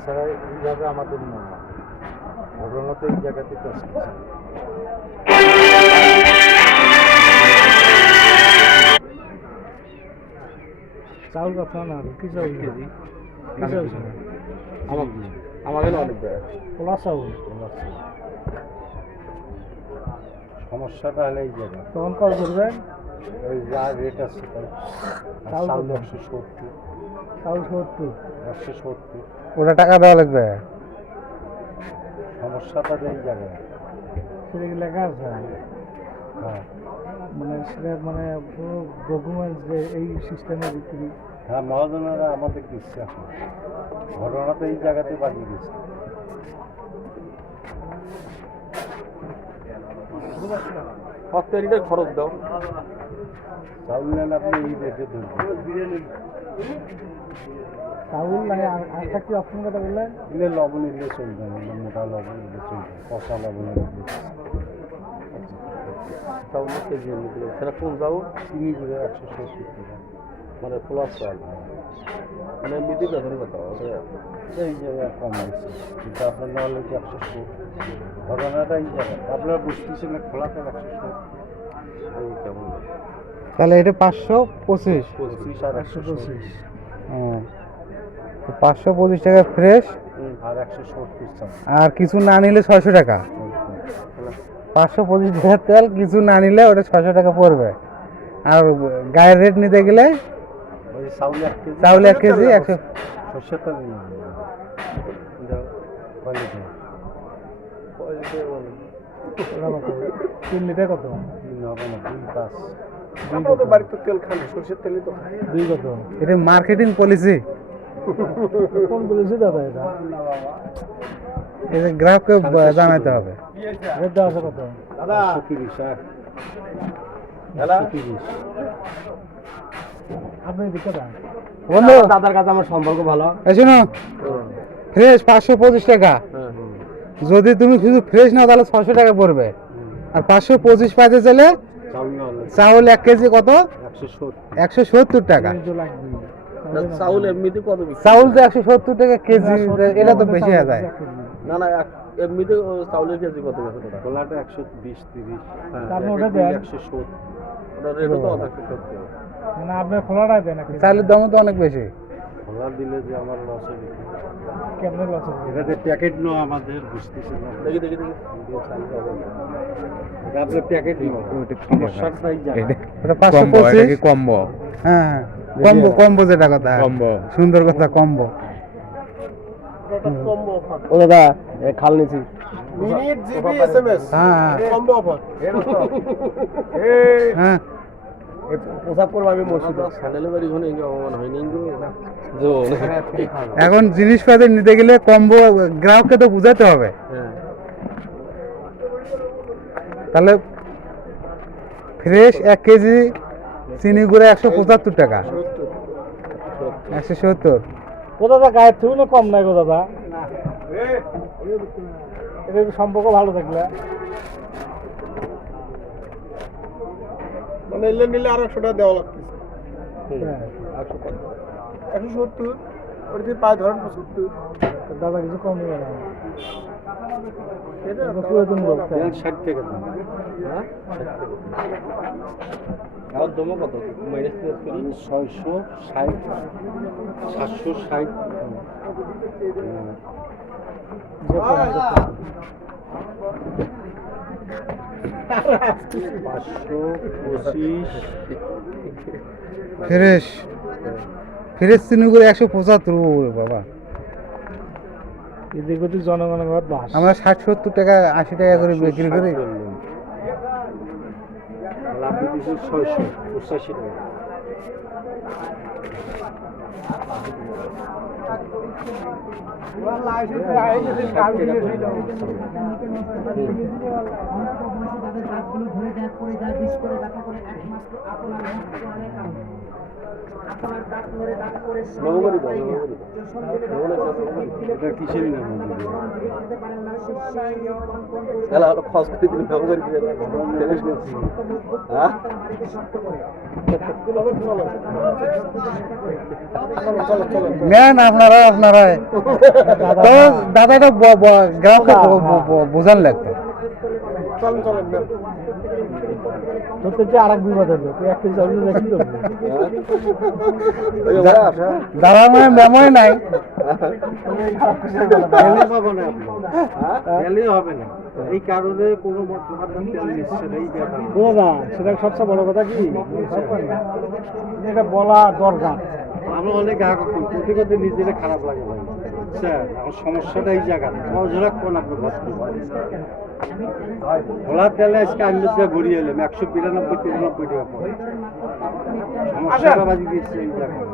তাছাড়া এইভাবে আমাদের না ঘটনা তো এই জায়গাতে পেশ করছে। চাউল কথা না কি চাউল কেজি কি চাউল আমাদের অনেক পোলা চাউল সমস্যাটা হলে এই জায়গা তখন কল করবেন ওই যা রেট আছে তাই চাউল চাউল কত? 170 চাউল 70 170 ওটা টাকা দেওয়া লাগবে। সমস্যাটা তো এই জায়গায়। সেটা কি লেখা আছে হ্যাঁ মানে সেটা মানে পুরো ডকুমেন্টস যে এই সিস্টেমে বিক্রি হ্যাঁ মহাজনেরা আমাদের দিচ্ছে এখন ঘটনাটা এই জায়গাতে বাজিয়ে দিচ্ছে। খরচ দাও চাউল নেন আপনি এই রেটে ধরবেন। চাউল লাগে আরেকটা কি অপশন কথা বললেন ইলে লবণ ইলে চলবে না, ইলে মোটা লবণ ইলে চলবে, পচা লবণ চাউল কেজি সেটা কোন চাউল চিনি গুঁড়ো 170 টাকা মানে প্লাস চাল মানে এমনিতেই বেতন কত এই জায়গায় কম বেশি কিন্তু আপনার নাহলে কি 170 ঘটনাটা এই জায়গায় আপনারা বুঝতেছেন খোলাতে 170 এই কেমন তাহলে এটা 525। 25 আর 125 হ্যাঁ, 525 টাকা ফ্রেশ আর 170 চাল আর কিছু না নিলে 600 টাকা। 525 টাকা তেল কিছু না নিলে ওটা 600 টাকা পড়বে। আর গায়ের রেট নিতে গেলে ওই চাউল 1 কেজি চাউল 1 কেজি 100। সরষের তেল নিন দাও কোয়ালিটি ওরা কত 3 লিটার কত 2 বাড়িতে তেল খান সরষের তেলই তো খায় 2 কত এটা মার্কেটিং পলিসি। কোন বলেছি দাদা এটা এটা গ্রাহককে জানাতে হবে। রেট দেওয়া আছে কত দাদা 130 হ্যাঁ 130 আপনি দিকে দেন বন্ধু দাদার কাছে আমার সম্পর্ক ভালো এই শোনো, ফ্রেশ 525 টাকা। যদি তুমি শুধু ফ্রেশ নাও তাহলে 600 টাকা পড়বে। আর 525 পাইতে চাইলে চাউল 1 কেজি কত 170 টাকা। তো লাগবে চাউল এমনিতে কত চাউল তো 170 টাকা কেজি, এটা তো বেশি হয়ে যায়। না না এমনিতে চাউলের কেজি কত গেছে দাদা গোলাটা 120 30 আপনি ওটা দেন 170 ওটা রেটও তো 170 না আপনি খোলাটাই দেন নাকি চালের দামও তো অনেক বেশি। খোলা দিলে যে আমার লস হবে কেমনে লস হবে এটাতে প্যাকেট নো আমাদের বুঝতেছেন না দেখি দেখি দেখি এটা আপনার প্যাকেট নো সমস্যাটা এই জায়গা ওটা 525 কম্বো হ্যাঁ কম্বো কম্বো যেটা কথা সুন্দর কথা কম্বো। ও দাদা খাল নিছি মিনিট জিবি এসএমএস হ্যাঁ কম্বো অফার হ্যাঁ পোশাক পরব আমি মসজিদে স্যান্ডেলে বাড়ি ঘনে এই অপমান হয়নি কিন্তু এখন জিনিসপাতি নিতে গেলে কম্বো গ্রাহককে তো বুঝাতে হবে। হ্যাঁ তাহলে ফ্রেশ 1 কেজি চিনি গুঁড়া 175 টাকা 170। ও দাদা গায়ের থেকে কম নাই গো দাদা এটা একটু সম্পর্ক ভালো থাকলে মানে এলে নিলে আর 100 টাকা দেওয়া লাগতেছে হ্যাঁ 170 ওর যে পায় ধরেন 75 দাদা কিছু কম নেবে না এটা পুরাতন লোক 60 টাকা দাম হ্যাঁ 60 টাকা আর দমো কত মাইনাস করি 660 760 525 ফ্রেশ ফ্রেশ চিনি গুঁড়া 175 বাবা। এদিকে তো জনগণের ঘর বাস আমরা 60-70 টাকা 80 টাকা করে বিক্রি করি। লাভ দিয়েছি 685 টাকা নবগরি দাও, এটা কিসের নাম? এলা হলো খস করে দিলে নবগরি দিয়ে ফ্রেশ করছি। হ্যাঁ নেন আপনারা তো দাদাটা গ্রাহককে বোঝান লাগতো। চলেন চলেন না তোর তো যে আর এক বিপদ হলো, তুই 1 কেজি চাউল নিয়ে কি করবি? দাদা মানে মেমোরি নাই। তেলে পাবো না আপনি, তেলে হবে না। এই কারণে কোনো সমাধান তেল নিচ্ছে না, এই ব্যাপার। না সেটা সবচেয়ে বড় কথা কি এটা বলা দরকার। আমরা অনেক আগে করতে করতে নিজেরা খারাপ লাগে ভাই, বুঝছেন? এখন সমস্যাটা এই জায়গা অজরাক কোন আপনি ভাবতে খোলা তেলে আজকে আমি যা ঘুরিয়ে এলাম 192-93 টাকা পড়ে, সমস্যাটা বাজি দিচ্ছে এই জায়গায়।